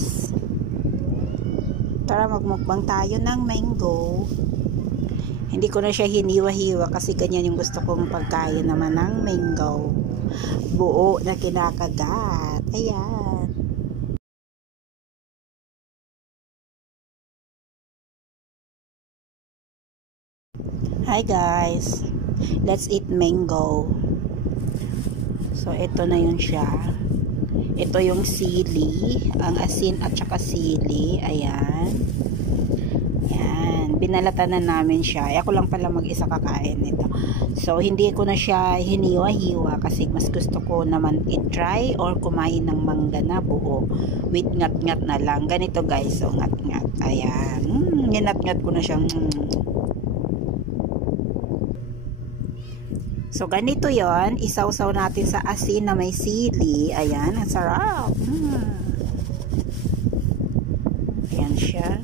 guys. Tara magmukbang tayo ng mango. Hindi ko na siya hiniwa-hiwa kasi ganyan yung gusto kong pagkain naman ng mango. Buo na kinakagat. Ayan. Hi guys. Let's eat mango. So ito na yun siya. Ito yung sili, ang asin at saka sili. Ayan. Ayan. Binalatan na namin siya. Ako lang pala mag-isa kakain nito. So hindi ko na siya hiniwa-hiwa kasi mas gusto ko naman i-try or kumain ng mangga na buo with ngat-ngat na lang. Ganito guys. So ngat-ngat. Ayan. Ginat-ngat ko na siya. So, ganito yon, isaw-saw natin sa asin na may sili. Ayan, ang sarap. Ayan siya.